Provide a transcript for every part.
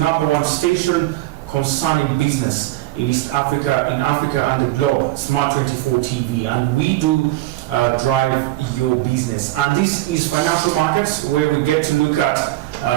#1 station concerning business in East Africa, and the globe, SMART24 TV, and we do drive your business. And this is Financial Markets, where we get to look at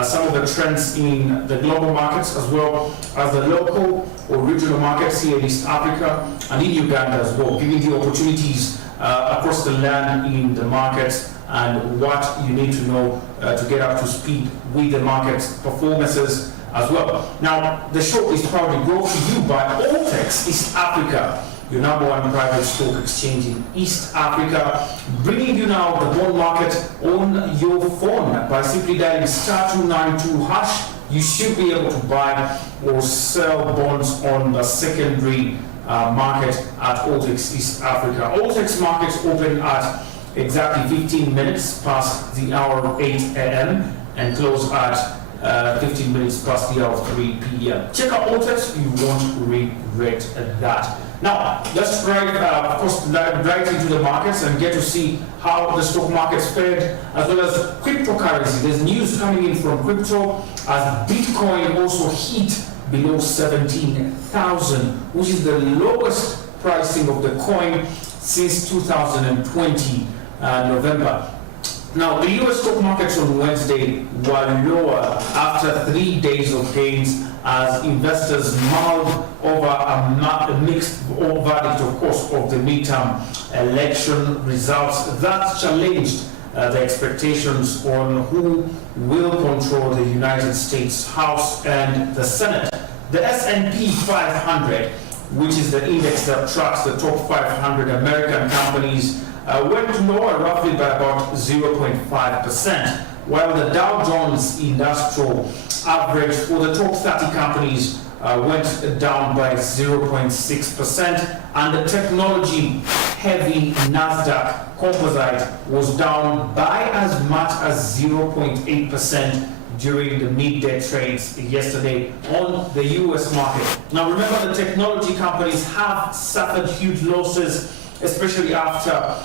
some of the trends in the global markets as well as the local or regional markets here in East Africa and in Uganda as well, giving you opportunities across the land in the markets and what you need to know to get up to speed with the market's performances as well. Now, the show is proudly brought to you by Alltex East Africa, your #1 private stock exchange in East Africa, bringing you now the bond market on your phone by simply dialing *292#. You should be able to buy or sell bonds on the secondary market at Alltex East Africa. Alltex markets open at exactly 15 minutes past the hour of 8 a.m. and close at 15 minutes past the hour of 3 p.m. Check out Alltex, you won't regret that. Now, let's of course, dive right into the markets and get to see how the stock markets fared, as well as cryptocurrency. There's news coming in from crypto as Bitcoin also hit below 17,000, which is the lowest pricing of the coin since 2020 November. Now, the U.S. stock markets on Wednesday were lower after 3 days of gains as investors mulled over a mixed verdict, of course, of the midterm election results that challenged the expectations on who will control the United States House and the Senate. The S&P 500, which is the index that tracks the top 500 American companies, went lower roughly by about 0.5%, while the Dow Jones Industrial Average for the top 30 companies went down by 0.6%, and the technology-heavy Nasdaq Composite was down by as much as 0.8% during the midday trades yesterday on the U.S. market. Now, remember, the technology companies have suffered huge losses, especially after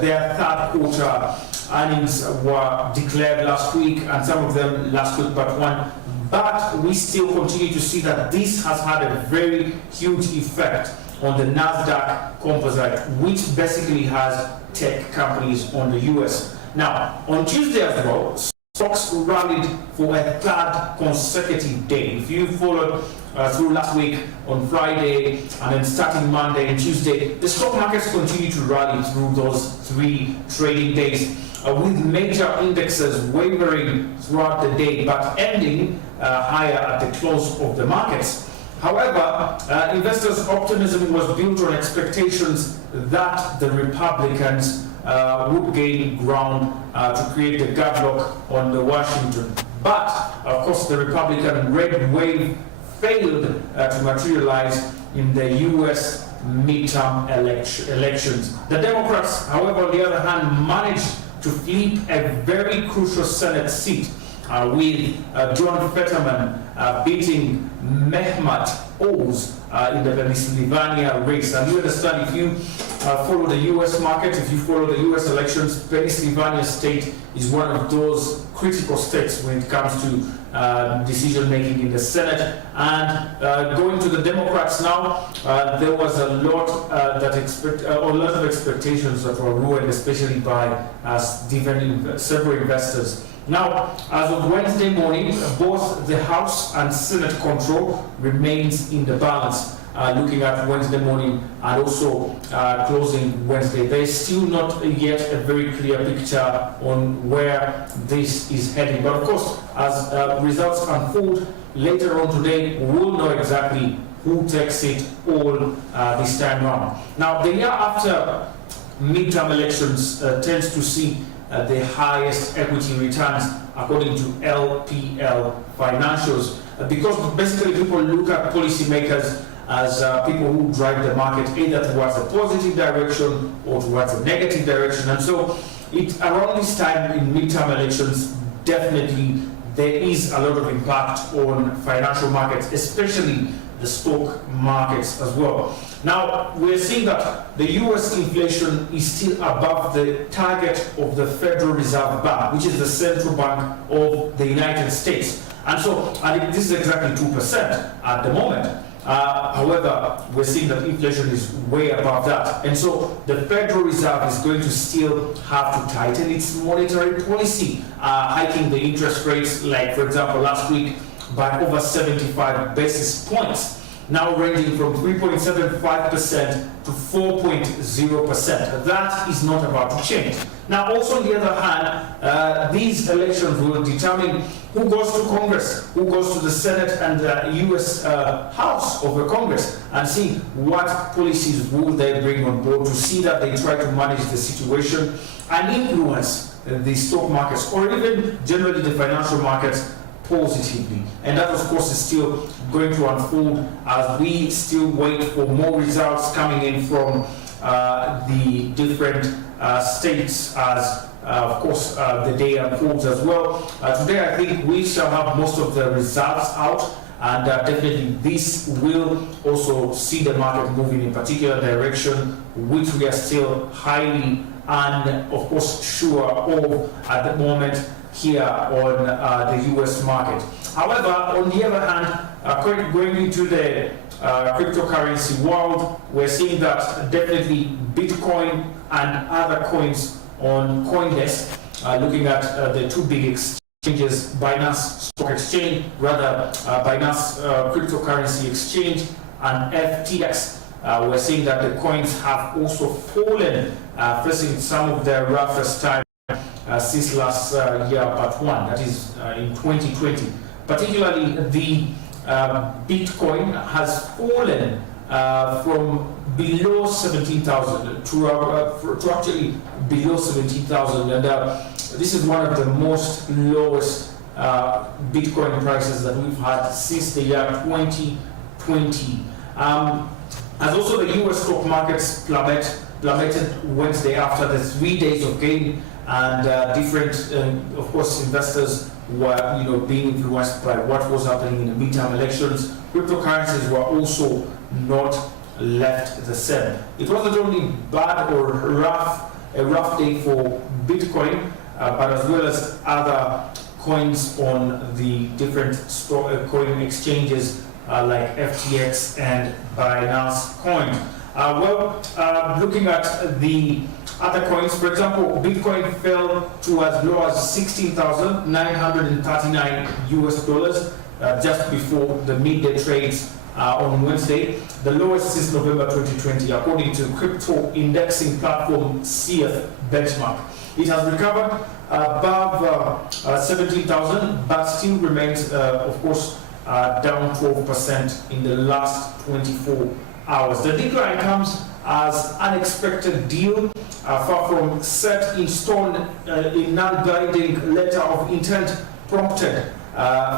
their third quarter earnings were declared last week, and some of them last week but one. But we still continue to see that this has had a very huge effect on the Nasdaq Composite, which basically has tech companies on the US. Now, on Tuesday as well, stocks rallied for a third consecutive day. If you followed through last week on Friday and then starting Monday and Tuesday, the stock markets continue to rally through those 3 trading days, with major indexes wavering throughout the day but ending higher at the close of the markets. However, investors' optimism was built on expectations that the Republicans would gain ground to create a gridlock on the Washington. But, of course, the Republican red wave failed to materialize in the U.S. midterm elections. The Democrats, however, on the other hand, managed to flip a very crucial Senate seat with John Fetterman beating Mehmet Oz in the Pennsylvania race. And you understand, if you follow the U.S. market, if you follow the U.S. elections, Pennsylvania state is one of those critical states when it comes to decision making in the Senate. And going to the Democrats now, there was a lot of expectations that were ruined, especially by several investors. Now, as of Wednesday morning, both the House and Senate control remains in the balance. Looking at Wednesday morning and also closing Wednesday, there is still not yet a very clear picture on where this is heading. But of course, as results unfold later on today, we will know exactly who takes it all this time around. Now, the year after midterm elections tends to see the highest equity returns according to LPL financials, because basically people look at policymakers as people who drive the market either towards a positive direction or towards a negative direction. And so around this time in midterm elections, definitely there is a lot of impact on financial markets, especially the stock markets as well. Now, we're seeing that the US inflation is still above the target of the Federal Reserve Bank, which is the central bank of the United States. And so this is exactly 2% at the moment. However, we're seeing that inflation is way above that. And so the Federal Reserve is going to still have to tighten its monetary policy, hiking the interest rates, like, for example, last week by over 75 basis points, now ranging from 3.75% to 4.0%. That is not about to change. Now, also on the other hand, these elections will determine who goes to Congress, who goes to the Senate and the U.S. House of the Congress, and see what policies will they bring on board to see that they try to manage the situation and influence the stock markets or even generally the financial markets positively. And that, of course, is still going to unfold as we still wait for more results coming in from the different states as of course the day unfolds as well. Today I think we shall have most of the results out, and definitely this will also see the market moving in particular direction, which we are still highly and of course sure of at the moment here on the US market. However, on the other hand, going into the cryptocurrency world, we're seeing that definitely Bitcoin and other coins on CoinDesk, looking at the two big exchanges, Binance Stock Exchange, Binance Cryptocurrency Exchange, and FTX. We're seeing that the coins have also fallen, facing some of their roughest time since last year, but one, that is in 2020. Particularly the Bitcoin has fallen from below 17,000 to actually below 17,000, and this is one of the most lowest Bitcoin prices that we've had since the year 2020. As also the US stock markets plummeted Wednesday after the 3 days of gain, and different, of course, investors were being influenced by what was happening in the midterm elections. Cryptocurrencies were also not left the same. It wasn't only bad or a rough day for Bitcoin, but as well as other coins on the different coin exchanges like FTX and Binance Coin. Looking at the other coins, for example, Bitcoin fell to as low as $16,939 US just before the midday trades on Wednesday, the lowest since November 2020, according to crypto indexing platform CF Benchmark. It has recovered above 17,000, but still remains, of course, down 12% in the last 24 hours. The decline comes as unexpected deal, far from set in stone, in non-binding letter of intent prompted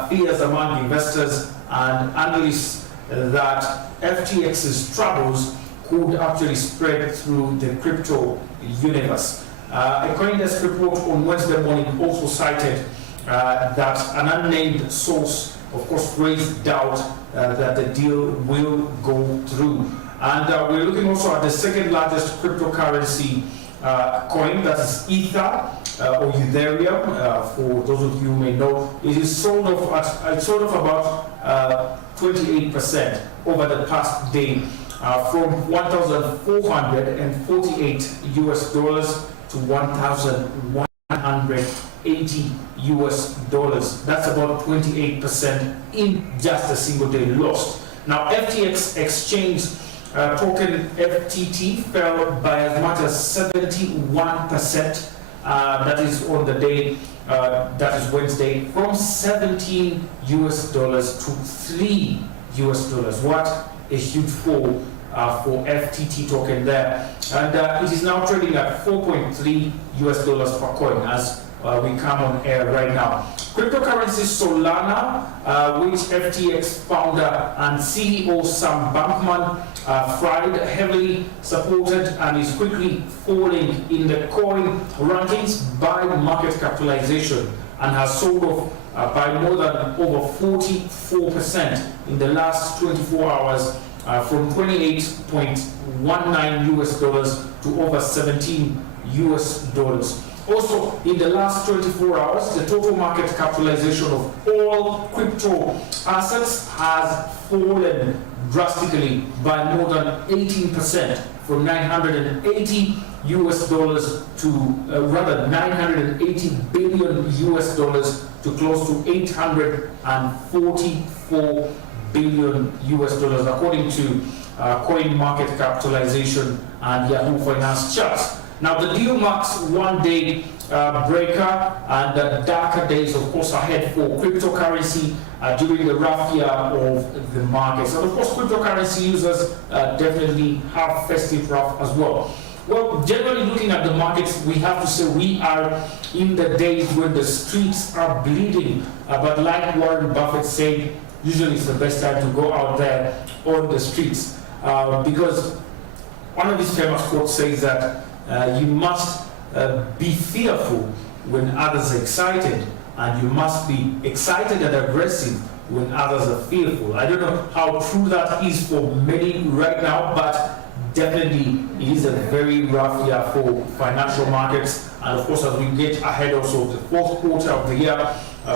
fears among investors and analysts that FTX's troubles could actually spread through the crypto universe. A CoinDesk report on Wednesday morning also cited that an unnamed source, of course, raised doubt that the deal will go through. And we're looking also at the second largest cryptocurrency coin, that is Ether or Ethereum. For those of you who may know, it is sold off about 28% over the past day, from 1,448 US dollars to 1,180 US dollars. That's about 28% in just a single day lost. Now, FTX exchange token FTT fell by as much as 71%. That is on the day, that is Wednesday, from 17 US dollars to 3 US dollars. What a huge fall for FTT token there. And it is now trading at 4.3 US dollars per coin as we come on air right now. Cryptocurrency Solana, which FTX founder and CEO Sam Bankman fried, heavily supported and is quickly falling in the coin rankings by market capitalization and has sold off by more than over 44% in the last 24 hours, from 28.19 US dollars to over 17 US dollars. Also, in the last 24 hours, the total market capitalization of all crypto assets has fallen drastically by more than 18%, from $980 to rather $980 billion to close to $844 billion, according to coin market capitalization and Yahoo Finance charts. Now, the deal marks one-day breaker and darker days, of course, ahead for cryptocurrency during the rough year of the markets. And of course, cryptocurrency users definitely have festive rough as well. Well, generally looking at the markets, we have to say we are in the days when the streets are bleeding. But like Warren Buffett said, usually it's the best time to go out there on the streets. Because one of his famous quotes says that you must be fearful when others are excited, and you must be excited and aggressive when others are fearful. I don't know how true that is for many right now, but definitely it is a very rough year for financial markets. And of course, as we get ahead also of the fourth quarter of the year,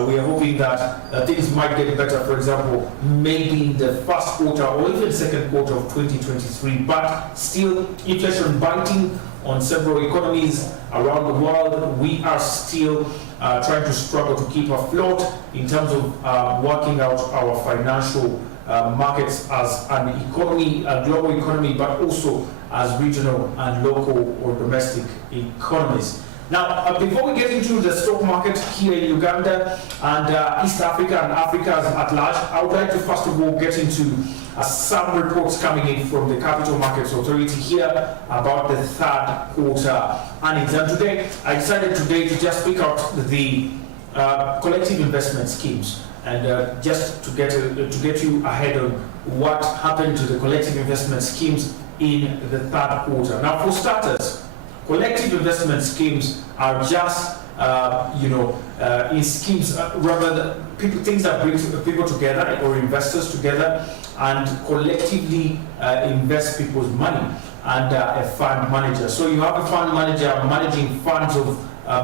we are hoping that things might get better, for example, maybe in the first quarter or even second quarter of 2023. But still, inflation biting on several economies around the world. We are still trying to struggle to keep afloat in terms of working out our financial markets as an economy, a global economy, but also as regional and local or domestic economies. Now, before we get into the stock market here in Uganda and East Africa and Africa at large, I would like to first of all get into some reports coming in from the Capital Markets Authority here about the third quarter earnings. And today, I decided today to just pick out the collective investment schemes and just to get you ahead on what happened to the collective investment schemes in the third quarter. Now, for starters, collective investment schemes are just, in schemes, rather things that bring people together or investors together and collectively invest people's money and a fund manager. So you have a fund manager managing funds of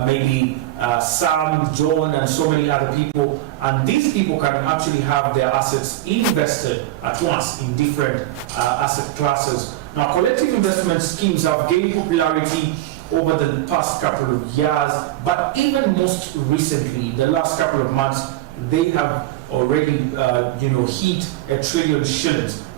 maybe Sam, John, and so many other people, and these people can actually have their assets invested at once in different asset classes. Now, collective investment schemes have gained popularity over the past couple of years, but even most recently, the last couple of months, they have already hit $1 trillion.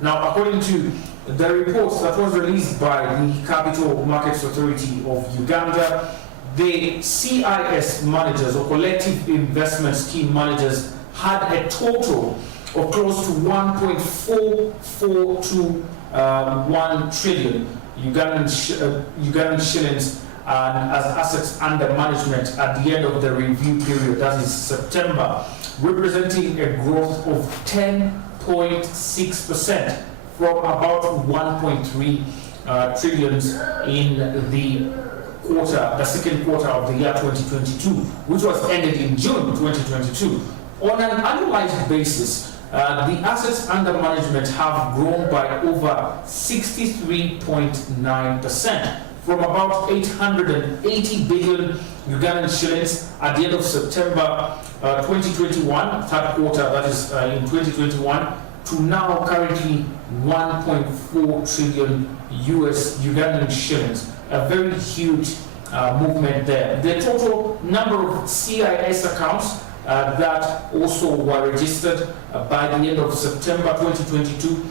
Now, according to the reports that was released by the Capital Markets Authority of Uganda, the CIS managers or collective investment scheme managers had a total of close to 1.441 trillion Ugandan shillings as assets under management at the end of the review period, that is September, representing a growth of 10.6% from about 1.3 trillions in the second quarter of the year 2022, which was ended in June 2022. On an annualized basis, the assets under management have grown by over 63.9%, from about 880 billion Ugandan shillings at the end of September 2021, third quarter, that is in 2021, to now currently 1.4 trillion Ugandan shillings. A very huge movement there. The total number of CIS accounts that also were registered by the end of September 2022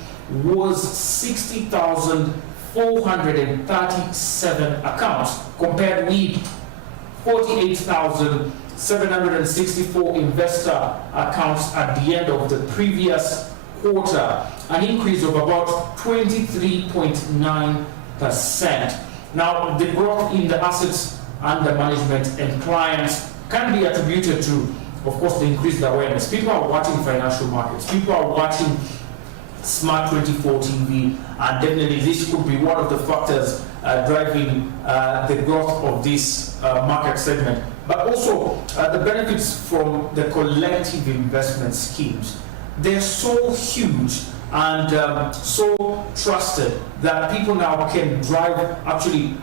was 60,437 accounts, compared with 48,764 investor accounts at the end of the previous quarter, an increase of about 23.9%. Now, the growth in the assets under management and clients can be attributed to, of course, the increased awareness. People are watching financial markets. People are watching SMART24 TV, and definitely this could be one of the factors driving the growth of this market segment. But also the benefits from the collective investment schemes. They're so huge and so trusted that people now can drive, actually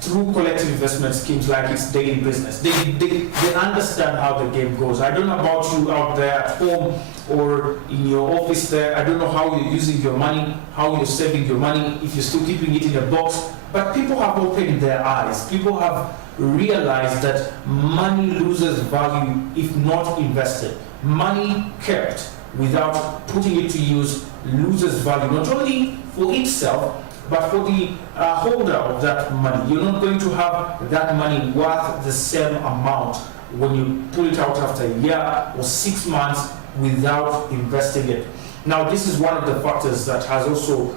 through collective investment schemes like it's daily business. They understand how the game goes. I don't know about you out there at home or in your office there. I don't know how you're using your money, how you're saving your money, if you're still keeping it in a box. But people have opened their eyes. People have realized that money loses value if not invested. Money kept without putting it to use loses value, not only for itself, but for the holder of that money. You're not going to have that money worth the same amount when you pull it out after a year or 6 months without investing it. Now, this is one of the factors that has also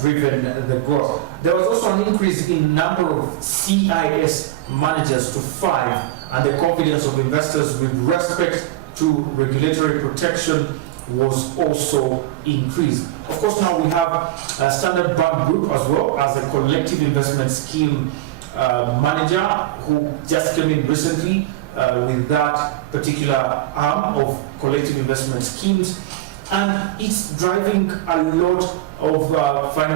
driven the growth. There was also an increase in number of CIS managers to 5, and the confidence of investors with respect to regulatory protection was also increased. Of course, now we have Standard Bank Group as well as a collective investment scheme manager who just came in recently with that particular arm of collective investment schemes, and it's driving a lot of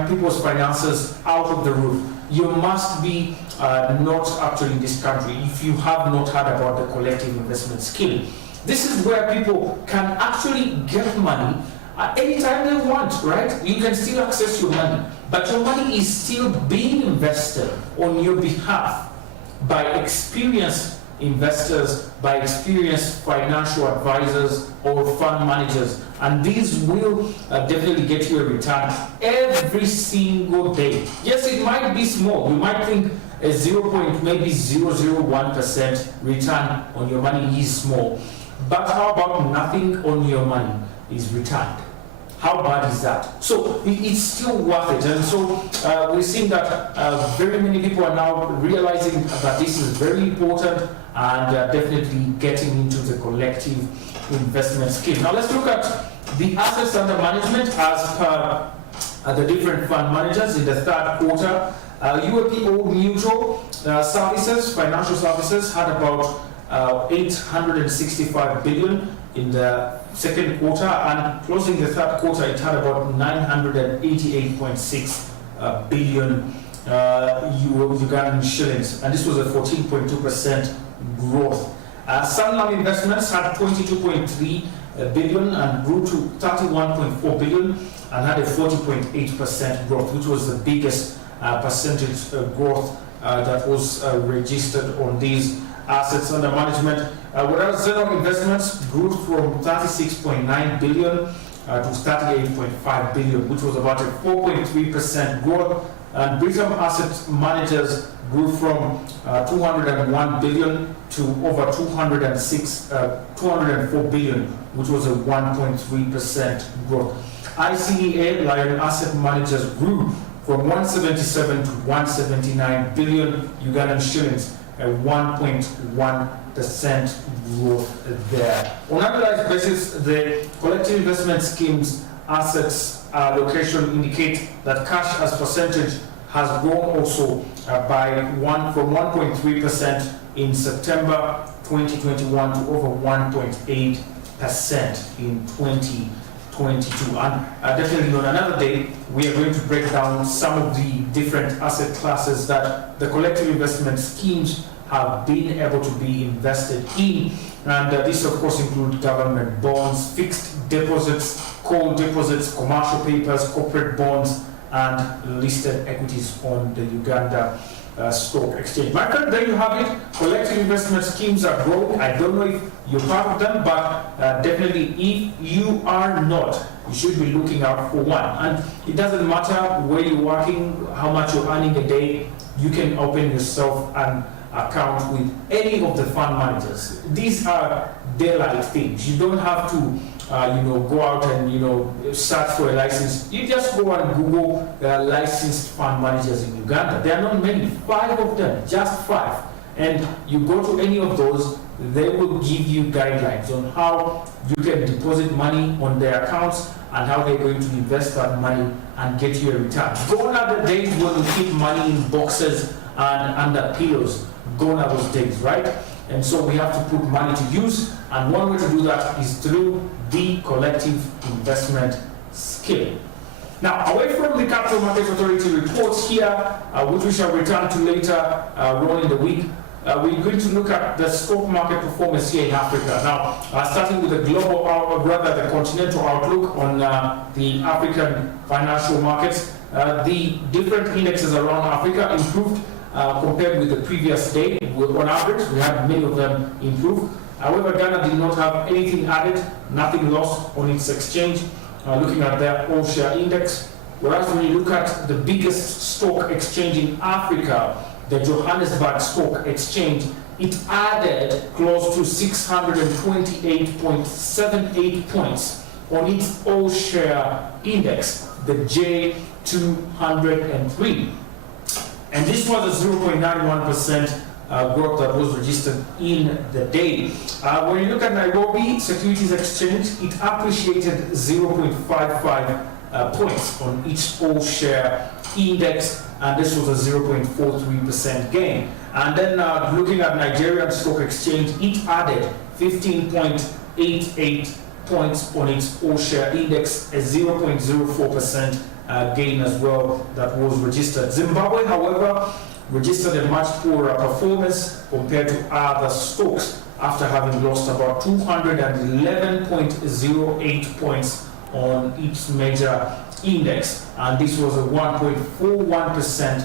people's finances out of the roof. You must be not actually in this country if you have not heard about the collective investment scheme. This is where people can actually get money anytime they want, right? You can still access your money, but your money is still being invested on your behalf by experienced investors, by experienced financial advisors or fund managers, and these will definitely get you a return every single day. Yes, it might be small. You might think a 0.001% return on your money is small. But how about nothing on your money is returned? How bad is that? So it's still worth it. And so we're seeing that very many people are now realizing that this is very important and definitely getting into the collective investment scheme. Now let's look at the assets under management as per the different fund managers in the third quarter. UAP Old Mutual Services, Financial Services, had about 865 billion in the second quarter, and closing the third quarter it had about 988.6 billion Ugandan shillings, and this was a 14.2% growth. Sanlam Investments had 22.3 billion and grew to 31.4 billion and had a 40.8% growth, which was the biggest percentage growth that was registered on these assets under management. Whereas Zeno Investments grew from 36.9 billion to 38.5 billion, which was about a 4.3% growth. And Britam Asset Managers grew from 201 billion to over 204 billion, which was a 1.3% growth. ICEA Lion Asset Managers grew from 177 to 179 billion Ugandan shillings, a 1.1% growth there. On an annualized basis, the collective investment schemes assets allocation indicate that cash as percentage has grown also from 1.3% in September 2021 to over 1.8% in 2022. And definitely on another day, we are going to break down some of the different asset classes that the collective investment schemes have been able to be invested in. And this of course include government bonds, fixed deposits, coal deposits, commercial papers, corporate bonds, and listed equities on the Uganda Stock Exchange. Michael, there you have it. Collective investment schemes are growing. I don't know if you're part of them, but definitely if you are not, you should be looking out for one. And it doesn't matter where you're working, how much you're earning a day, you can open yourself an account with any of the fund managers. These are daylight things. You don't have to go out and search for a license. You just go and Google licensed fund managers in Uganda. There are not many, 5 of them, just 5. And you go to any of those, they will give you guidelines on how you can deposit money on their accounts and how they're going to invest that money and get you a return. Gone are the days when you keep money in boxes and under pillows. Gone are those days, right? And so we have to put money to use, and one way to do that is through the collective investment scheme. Now, away from the Capital Markets Authority reports here, which we shall return to later on in the week, we're going to look at the stock market performance here in Africa. Now, starting with the global, or rather the continental outlook on the African financial markets, the different indexes around Africa improved compared with the previous day. On average, we had many of them improve. However, Ghana did not have anything added, nothing lost on its exchange. Looking at their all-share index, whereas when you look at the biggest stock exchange in Africa, the Johannesburg Stock Exchange, it added close to 628.78 points on its all-share index, the J203. And this was a 0.91% growth that was registered in the day. When you look at Nairobi Securities Exchange, it appreciated 0.55 points on each all-share index, and this was a 0.43% gain. And then looking at Nigerian Stock Exchange, it added 15.88 points on its all-share index, a 0.04% gain as well that was registered. Zimbabwe, however, registered a much poorer performance compared to other stocks after having lost about 211.08 points on each major index, and this was a 1.41%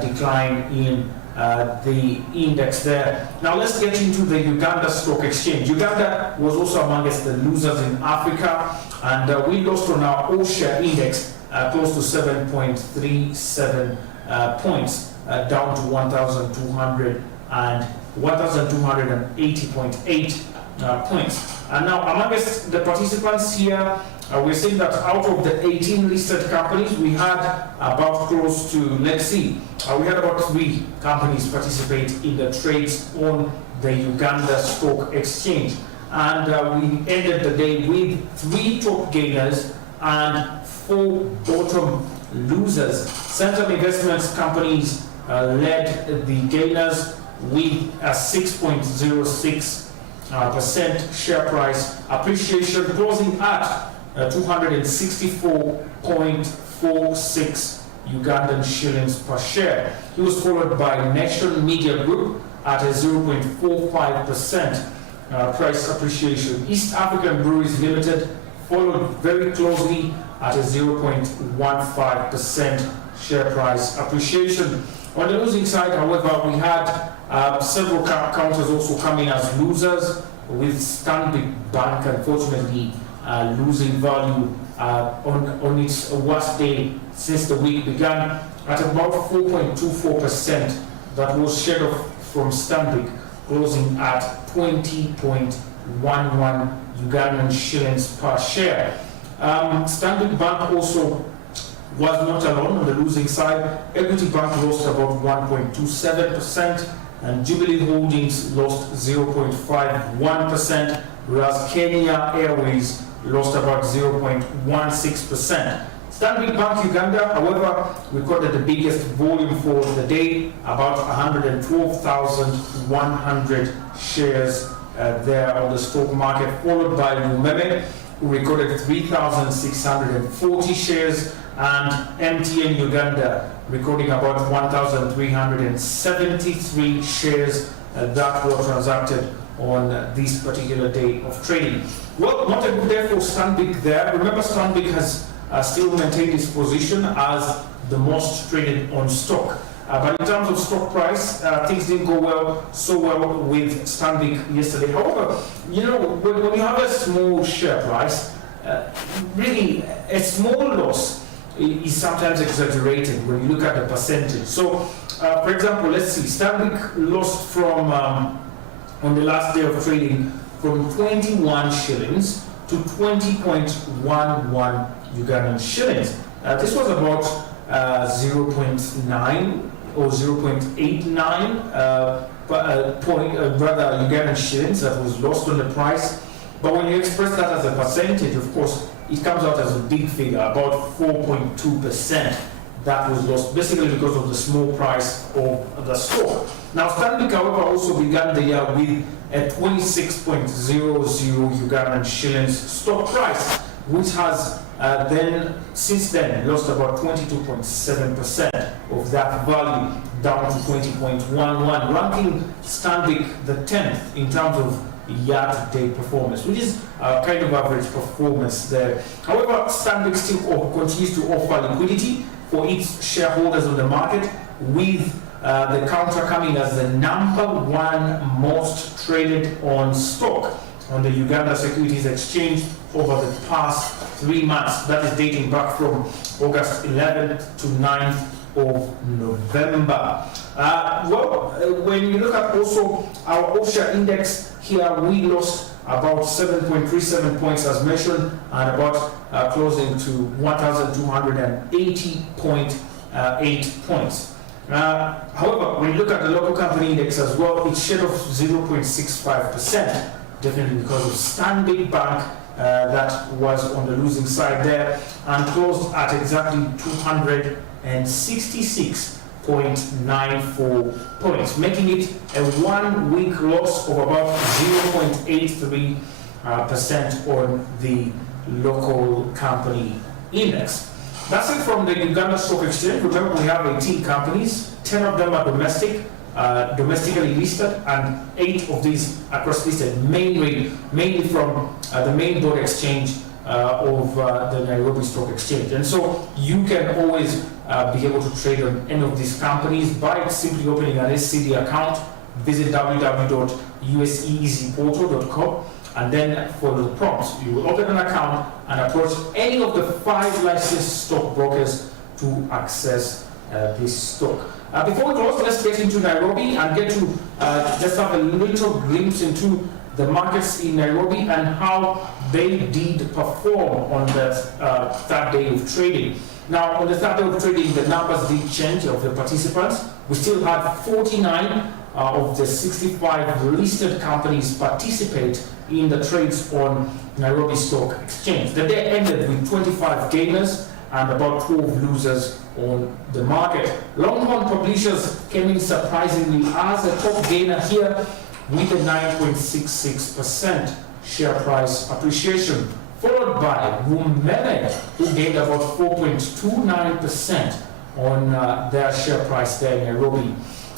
decline in the index there. Now let's get into the Uganda Stock Exchange. Uganda was also amongst the losers in Africa, and we lost on our all-share index close to 7.37 points, down to 1,280.8 points. And now amongst the participants here, we're saying that out of the 18 listed companies, we had about close to, let's see, we had about 3 companies participate in the trades on the Uganda Stock Exchange. And we ended the day with 3 top gainers and 4 bottom losers. Central investments companies led the gainers with a 6.06% share price appreciation, closing at 264.46 Ugandan shillings per share. It was followed by Nation Media Group at a 0.45% price appreciation. East African Breweries Limited followed very closely at a 0.15% share price appreciation. On the losing side, however, we had several counters also coming as losers, with Stanbic Bank unfortunately losing value on its worst day since the week began at about 4.24%. That was shed off from Stanbic, closing at 20.11 Ugandan shillings per share. Stanbic Bank also was not alone on the losing side. Equity Bank lost about 1.27%, and Jubilee Holdings lost 0.51%, whereas Kenya Airways lost about 0.16%. Stanbic Bank Uganda, however, recorded the biggest volume for the day, about 112,100 shares there on the stock market, followed by Umeme, who recorded 3,640 shares, and MTN Uganda recording about 1,373 shares that were transacted on this particular day of trading. Well, not a good day for Stanbic there. Remember, Stanbic has still maintained its position as the most traded on stock. But in terms of stock price, things didn't go so well with Stanbic yesterday. However, you know, when you have a small share price, really a small loss is sometimes exaggerated when you look at the percentage. So, for example, let's see, Stanbic lost from, on the last day of trading, from 21 shillings to 20.11 Ugandan shillings. This was about 0.9 or 0.89 rather Ugandan shillings that was lost on the price. But when you express that as a percentage, of course, it comes out as a big figure, about 4.2% that was lost, basically because of the small price of the stock. Now, Stanbic, however, also began the year with a 26.00 Ugandan shillings stock price, which has then since then lost about 22.7% of that value, down to 20.11, ranking Stanbic the 10th in terms of year-to-date performance, which is kind of average performance there. However, Stanbic still continues to offer liquidity for its shareholders on the market, with the counter coming as the #1 most traded on stock on the Uganda Securities Exchange over the past 3 months. That is dating back from August 11th to 9th of November. When you look at also our OSHA index here, we lost about 7.37 points as mentioned, and about closing to 1,280.8 points. However, when you look at the local company index as well, it's shed off 0.65%, definitely because of Stanbic Bank that was on the losing side there, and closed at exactly 266.94 points, making it a 1-week loss of about 0.83% on the local company index. That's it from the Uganda Stock Exchange. Remember, we have 18 companies, 10 of them are domestically listed, and 8 of these are cross-listed, mainly from the main board exchange of the Nairobi Stock Exchange. And so you can always be able to trade on any of these companies by simply opening an SCD account. Visit www.useeasyportal.com and then follow the prompts. You will open an account and approach any of the 5 licensed stockbrokers to access this stock. Before we close, let's get into Nairobi and get to just have a little glimpse into the markets in Nairobi and how they did perform on the third day of trading. Now, on the third day of trading, the numbers did change of the participants. We still had 49 of the 65 listed companies participate in the trades on Nairobi Stock Exchange. The day ended with 25 gainers and about 12 losers on the market. Longhorn Publishers came in surprisingly as a top gainer here with a 9.66% share price appreciation, followed by Wumeme, who gained about 4.29% on their share price there in Nairobi.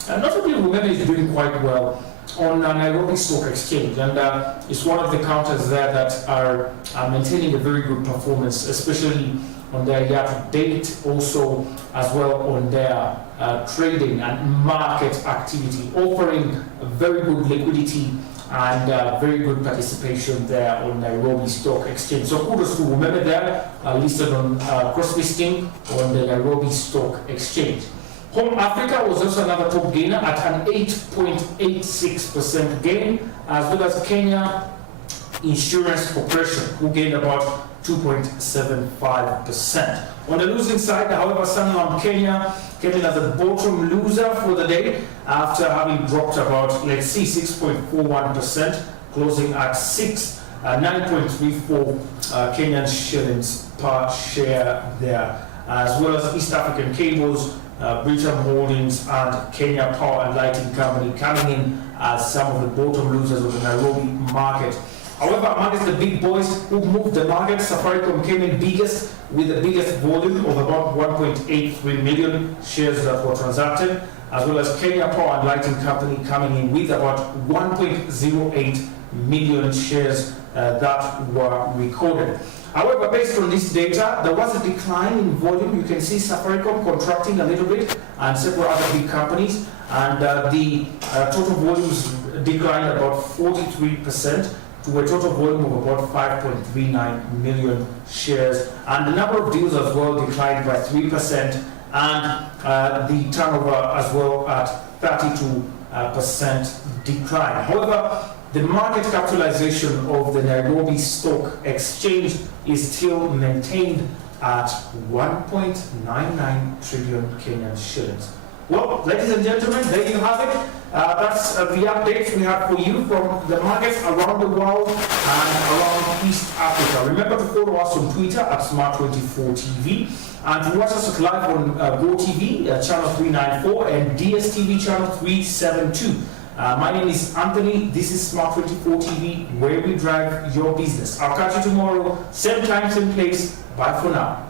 Notably, Wumeme is doing quite well on Nairobi Stock Exchange, and it's one of the counters there that are maintaining a very good performance, especially on their year-to-date, also as well on their trading and market activity, offering very good liquidity and very good participation there on Nairobi Stock Exchange. So kudos to Wumeme there, listed on cross-listing on the Nairobi Stock Exchange. Home Africa was also another top gainer at an 8.86% gain, as well as Kenya Insurance Corporation, who gained about 2.75%. On the losing side, however, Sanlam Kenya came in as a bottom loser for the day after having dropped about, let's see, 6.41%, closing at 9.34 Kenyan shillings per share there, as well as East African Cables, Britam Holdings, and Kenya Power and Lighting Company coming in as some of the bottom losers of the Nairobi market. However, amongst the big boys who moved the market, Safaricom came in biggest with the biggest volume of about 1.83 million shares that were transacted, as well as Kenya Power and Lighting Company coming in with about 1.08 million shares that were recorded. However, based on this data, there was a decline in volume. You can see Safaricom contracting a little bit and several other big companies, and the total volumes declined about 43%. To a total volume of about 5.39 million shares, and the number of deals as well declined by 3%, and the turnover as well at 32% decline. However, the market capitalization of the Nairobi Stock Exchange is still maintained at 1.99 trillion Kenyan shillings. Well, ladies and gentlemen, there you have it. That's the updates we have for you from the markets around the world and around East Africa. Remember to follow us on Twitter at SMART24 TV, and to watch us live on GoTV channel 394 and DSTV channel 372. My name is Anthony. This is SMART24 TV, where we drive your business. I'll catch you tomorrow, same time, same place. Bye for now.